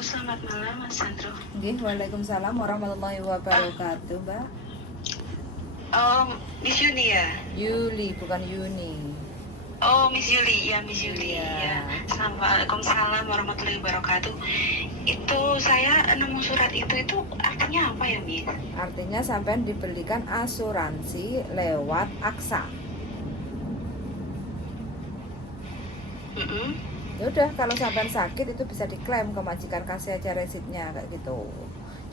selamat malam Mas Sandro. Nggih, waalaikumsalam warahmatullahi wabarakatuh, Mbak. Miss Yuni ya? Yuli, bukan Yuni. Oh, Miss Yuli, ya Miss Yuli. Iya. Ya. Waalaikumsalam warahmatullahi wabarakatuh. Itu saya nemu surat itu artinya apa ya, Miss? Artinya sampean dibelikan asuransi lewat AXA. Ya udah, kalau sampean sakit itu bisa diklaim ke majikan, kasih aja resitnya kayak gitu.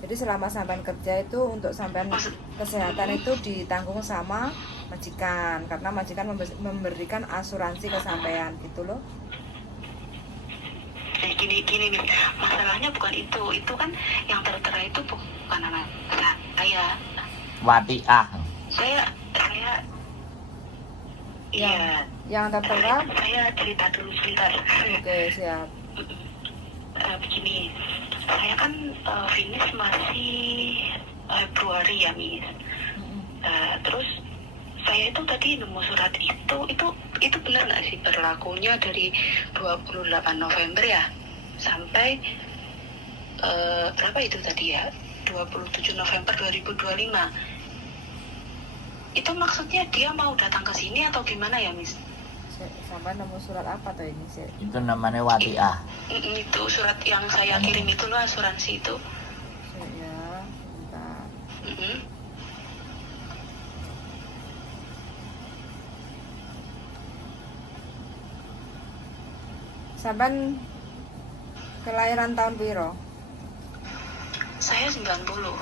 Jadi selama sampean kerja itu untuk sampean kesehatan itu ditanggung sama majikan, karena majikan memberikan asuransi ke sampean gitu loh. Gini Miss, masalahnya bukan itu kan yang tertera itu bukan anak saya. Watiah. Saya iya. Yang tertera. Saya cerita dulu sebentar. Oke, siap. Begini, saya kan finish masih Februari ya, Miss. Terus saya itu tadi nemu surat itu benar nggak sih berlakunya dari 28 November ya sampai berapa itu tadi ya, 27 November 2025. Itu maksudnya dia mau datang ke sini atau gimana ya, Miss? Sampai nemu surat apa tuh ini sih? Itu namanya Watiah. Itu surat yang saya kirim itu loh, asuransi itu. Ya, bentar. Sampai kelahiran tahun piro? Saya 90.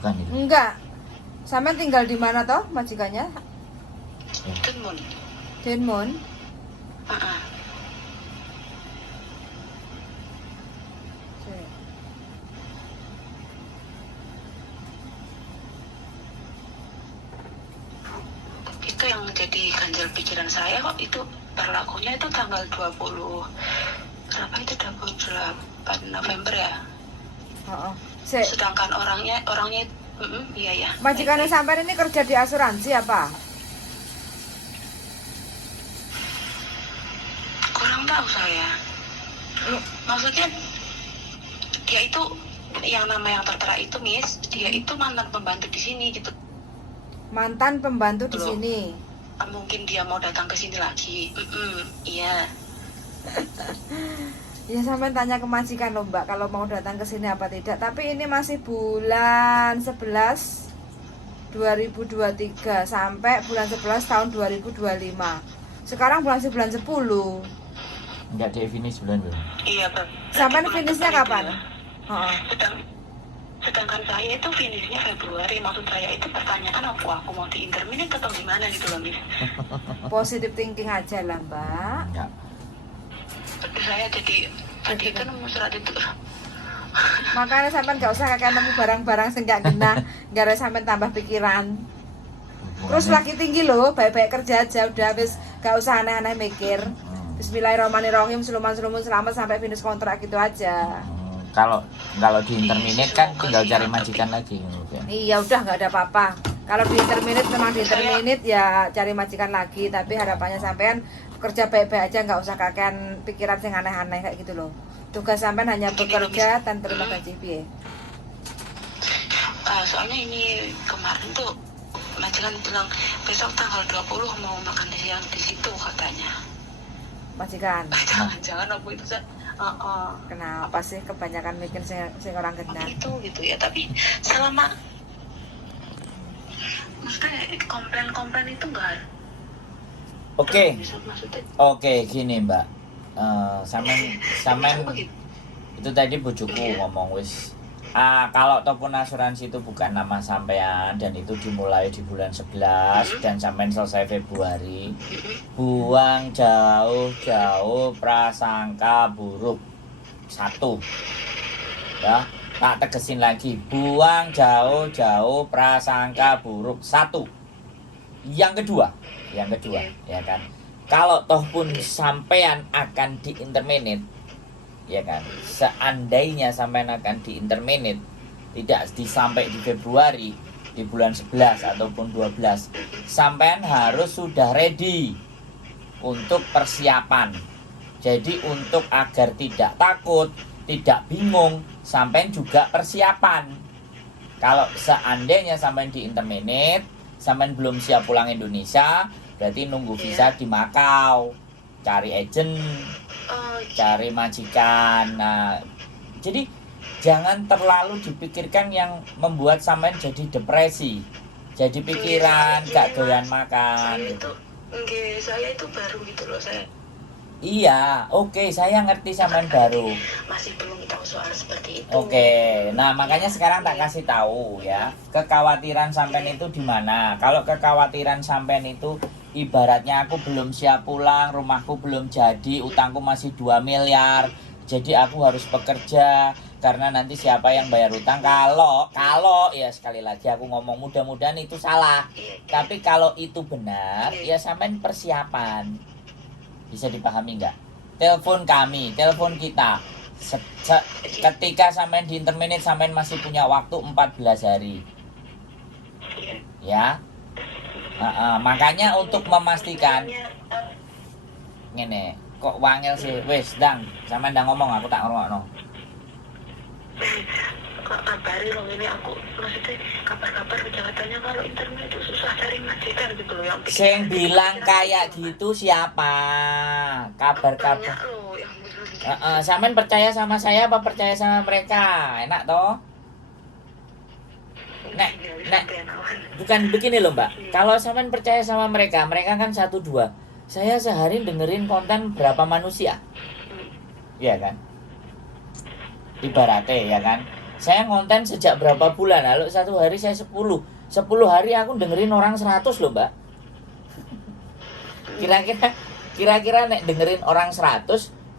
Bukan itu. Enggak. Sampai tinggal di mana toh majikannya? Denmun. Denmun. Itu yang jadi ganjal pikiran saya, kok itu berlakunya itu tanggal 20 berapa itu, 28 November ya. Sedangkan orangnya iya ya. Majikannya sampai ini kerja di asuransi apa? Kurang tahu saya. Maksudnya dia itu yang nama yang tertera itu, Miss, dia itu mantan pembantu di sini gitu. Mantan pembantu di sini. Mungkin dia mau datang ke sini lagi. Iya. Ya sampai tanya ke majikan loh Mbak, kalau mau datang ke sini apa tidak. Tapi ini masih bulan 11 2023 sampai bulan 11 tahun 2025. Sekarang bulan 10. Enggak di finish bulan belum. Iya, sampai finishnya kapan? Sedangkan saya itu finishnya Februari. Maksud saya itu pertanyaan aku mau di interminate atau gimana gitu loh, Miss. Positive thinking aja lah Mbak. Enggak. Tapi saya jadi tadi itu nemu surat itu. Makanya sampai nggak usah kakek nemu barang-barang sing nggak kena, nggak ada sampai tambah pikiran. Terus lagi tinggi loh, baik-baik kerja aja udah, habis nggak usah aneh-aneh mikir. Bismillahirrahmanirrahim, selamat sampai finish kontrak gitu aja. Kalau di interminate kan tinggal cari majikan lagi. Iya udah nggak ada apa-apa. Kalau di interminate memang di interminate ya cari majikan lagi. Tapi harapannya sampean kerja baik-baik aja, nggak usah kakean pikiran yang aneh-aneh kayak gitu loh. Tugas sampean hanya bekerja dan terima gaji piye. Soalnya ini kemarin tuh majikan bilang besok tanggal 20 mau makan siang di situ katanya. Majikan. Jangan aku itu Kenapa sih kebanyakan mikir sing orang genah itu gitu ya. Tapi selama maksudnya komplain itu enggak. Oke, gini Mbak. Samen itu tadi bujuku ngomong wis. Kalau ataupun asuransi itu bukan nama sampean dan itu dimulai di bulan 11 dan sampean selesai Februari, buang jauh-jauh prasangka buruk. 1 ya, tak tegesin lagi, buang jauh-jauh prasangka buruk. 1. Yang kedua ya kan, kalau toh pun sampean akan di interminate ya kan, seandainya sampean akan di interminate tidak sampai di Februari, di bulan 11 ataupun 12, sampean harus sudah ready untuk persiapan. Jadi untuk agar tidak takut, tidak bingung, sampean juga persiapan. Kalau seandainya sampean di interminate, sampean belum siap pulang Indonesia, berarti nunggu visa di Makau, cari agent, cari majikan. Nah, jadi jangan terlalu dipikirkan yang membuat sampean jadi depresi, jadi pikiran, gak doyan makan. Saya itu baru gitu loh, saya. Iya, oke, saya ngerti sampean baru. Masih belum tahu soal seperti itu. Oke, nah makanya sekarang tak kasih tahu ya, kekhawatiran sampean itu di mana. Kalau kekhawatiran sampean itu ibaratnya aku belum siap pulang, rumahku belum jadi, utangku masih 2 miliar. Jadi aku harus bekerja karena nanti siapa yang bayar utang. Kalau ya sekali lagi aku ngomong mudah-mudahan itu salah. Tapi kalau itu benar, ya sampean persiapan. Bisa dipahami nggak? Telepon kami, telepon kita. Ketika sampean di interminate, sampean masih punya waktu 14 hari. Ya. Makanya untuk memastikan ngene, kok wangel sih? Wes, Dang, sampean ndang ngomong aku tak ngrungokno. Kabari loh ini aku, maksudnya kabar-kabar kejahatannya kalau internet itu susah cari majikan gitu loh yang Sing bilang kayak gitu siapa? Kabar-kabar. banyak loh yang bilang. Sampean percaya sama saya apa percaya sama mereka? Enak toh? Nek, bukan begini loh Mbak. Kalau sampean percaya sama mereka, mereka kan 1-2. Saya sehari dengerin konten berapa manusia? Iya kan? Ibaratnya ya kan? Saya ngonten sejak berapa bulan? Lalu 1 hari saya 10 hari aku dengerin orang 100 loh Mbak. Kira-kira nek dengerin orang 100,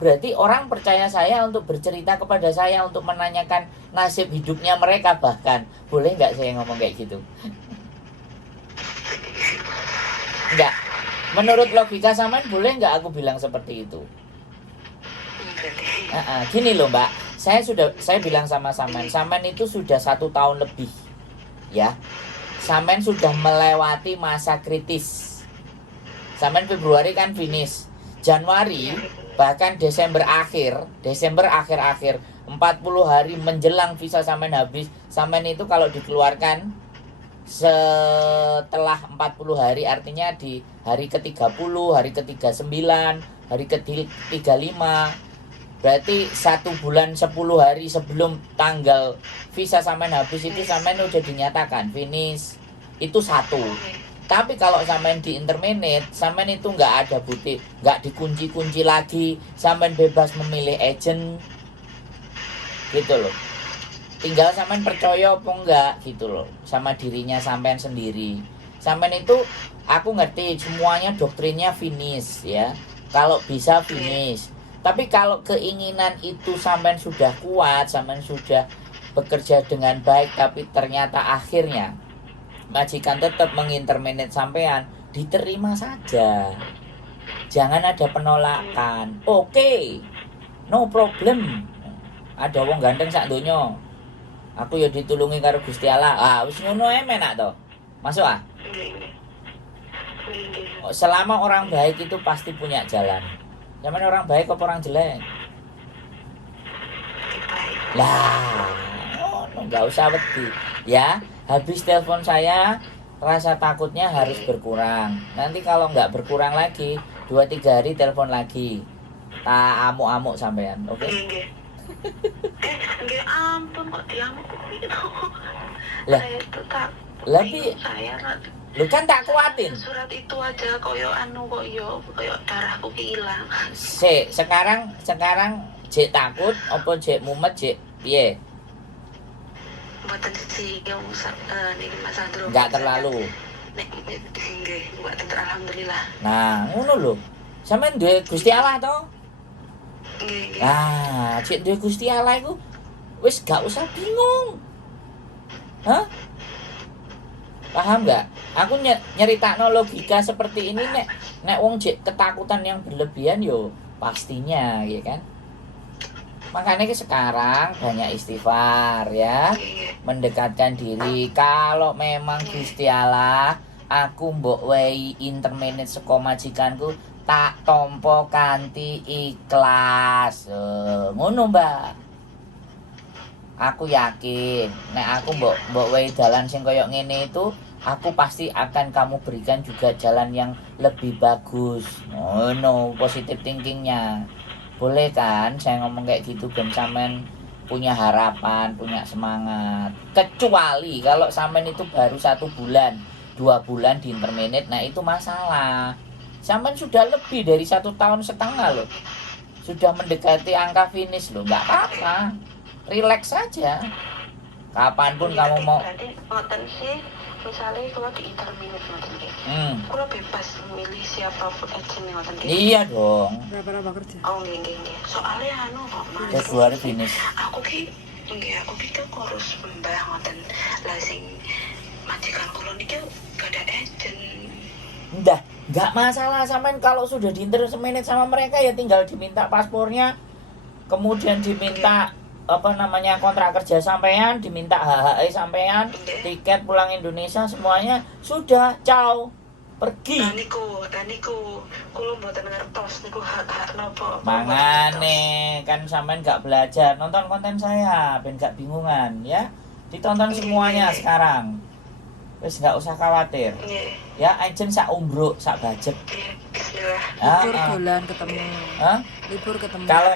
berarti orang percaya saya untuk bercerita kepada saya, untuk menanyakan nasib hidupnya mereka bahkan. Boleh nggak saya ngomong kayak gitu? Enggak. Menurut logika sampean boleh nggak aku bilang seperti itu? Gini loh Mbak, saya bilang sama sampean itu sudah 1 tahun lebih, ya. Sampean sudah melewati masa kritis. Sampean Februari kan finish, Januari bahkan Desember akhir 40 hari menjelang visa sampean habis. Sampean itu kalau dikeluarkan setelah 40 hari, artinya di hari ke-30, hari ke-39, hari ke-35, berarti 1 bulan 10 hari sebelum tanggal visa sampean habis itu sampean udah dinyatakan finish. Itu 1. Tapi kalau sampean di interminate, sampean itu nggak ada bukti, nggak dikunci-kunci lagi, sampean bebas memilih agent, gitu loh. Tinggal sampean percaya apa enggak gitu loh sama dirinya sampean sendiri. Sampean itu aku ngerti semuanya doktrinnya finish ya. Kalau bisa finish. Tapi kalau keinginan itu sampean sudah kuat, sampean sudah bekerja dengan baik, tapi ternyata akhirnya majikan tetap menginterminate sampean, diterima saja. Jangan ada penolakan. Oke. No problem. Ada wong ganteng sak donya. Aku ya ditulungi karo Gusti Allah. Wis ngono ae menak to. Masuk ah. Selama orang baik itu pasti punya jalan. Zaman orang baik apa orang jelek? Lah, nggak usah wedi. Ya, habis telepon saya, rasa takutnya harus berkurang. Nanti kalau nggak berkurang lagi, 2-3 hari telepon lagi. Tak amuk-amuk sampean, oke? Nggih ampun kok diamuk gitu. Lah, Saya itu tak lebih saya lu kan tak kuatin. surat itu aja koyo koyo darahku hilang. Sekarang jek takut apa jek mumet jek piye? Mboten sih niki Mas Andro. Enggak terlalu. Nggih, mboten alhamdulillah. Nah, ngono lho. Sampeyan duwe Gusti Allah to? Nggih. Nah, cek duwe Gusti Allah iku wis gak usah bingung. Hah? Paham nggak? Aku nyeritakno logika seperti ini nek wong jek ketakutan yang berlebihan yo pastinya ya kan. Makanya sekarang banyak istighfar ya, mendekatkan diri. Kalau memang Gusti Allah, aku mbok wehi interminate saka majikanku tak tompo kanthi ikhlas. Ngono Mbak. aku yakin nek aku mbok wae dalan sing koyo ngene itu aku pasti akan kamu berikan juga jalan yang lebih bagus. Oh no, positive thinkingnya. Boleh kan saya ngomong kayak gitu ben sampean punya harapan, punya semangat. Kecuali kalau sampean itu baru 1 bulan, 2 bulan di intermediate, nah itu masalah. Sampean sudah lebih dari 1,5 tahun loh. Sudah mendekati angka finish loh, nggak apa-apa. Relax saja. Kapanpun kamu mau. Berarti ngoten sih, misalnya kalau di intermediate ngoten nggih. Kalau bebas milih siapapun agent ngoten nggih. Iya dong. Berapa kerja? Oh nggih. Soalnya anu kok Mas. Februari finish. Aku ki kan kurus mbah ngoten. Lah sing majikan kula niki gak ada agent. Nggak masalah sampean kalau sudah di-interminate sama mereka ya tinggal diminta paspornya, kemudian diminta kontrak kerja sampean, diminta HHE sampean, tiket pulang Indonesia semuanya sudah, ciao, pergi. Niku kula mboten ngertos niku hak napa. Mangane kan sampean nggak belajar nonton konten saya, ben nggak bingungan ya. Ditonton semuanya sekarang. Wis nggak usah khawatir. Ya, agent sak umbruk, sak budget. Bismillah. Libur dolan ketemu. Libur ketemu. Kalau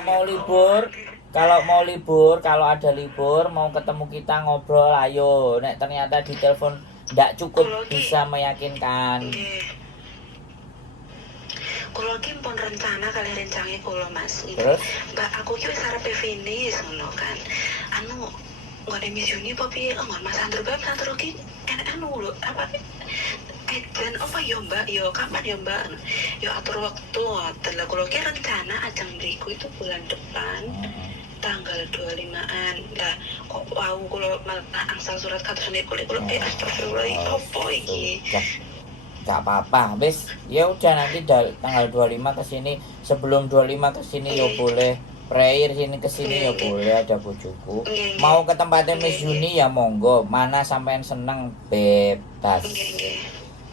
mau libur, kalau ada libur mau ketemu kita ngobrol, ayo. Nek ternyata di telepon ndak cukup bisa meyakinkan. Kulo ki pun rencana kali rencange kulo Mas. Terus? Mbak aku ki wis arepe finish ngono kan. Anu ngene misioni apa piye? Mas Andro ki enak lho apa dan apa ya Mbak, yo kapan ya Mbak, yo atur waktu. Telah kulo ki rencana ajang beriku itu bulan depan tanggal 25-an. Lah kok wau kulo malah angsal surat kados niku kulo astagfirullah opo iki. Gak apa-apa, wis ya udah nanti tanggal 25 ke sini, sebelum 25 ke sini ya boleh prayer sini ke sini ya boleh, ada bojoku. Mau ke tempatnya Miss Juni ya monggo, mana sampean seneng bebas.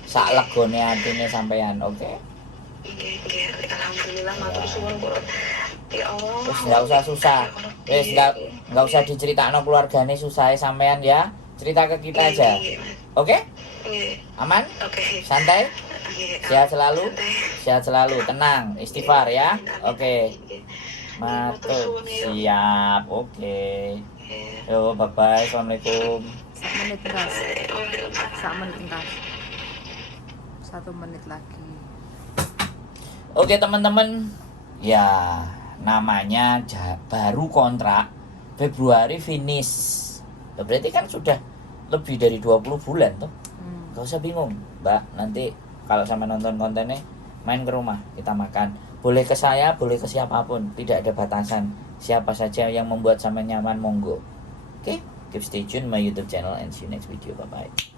Sak legone atine sampean, oke? Nggih, alhamdulillah matur suwun kula. Ya Allah. Terus enggak usah susah. Wis enggak usah diceritakno keluargane susahe sampean ya. Cerita ke kita aja. Oke? Aman? Oke. Santai? Sehat selalu, tenang, istighfar ya. Oke. Matur. Siap. Oke. Yo, bye bye. Assalamualaikum. 1 menit entas. 1 menit lagi. Oke teman-teman, ya namanya baru kontrak Februari finish. Berarti kan sudah lebih dari 20 bulan tuh. Gak usah bingung, Mbak. Nanti kalau sama nonton kontennya main ke rumah, kita makan. Boleh ke saya, boleh ke siapapun, tidak ada batasan. Siapa saja yang membuat sama nyaman, monggo. Oke, keep stay tune my YouTube channel and see you next video. Bye bye.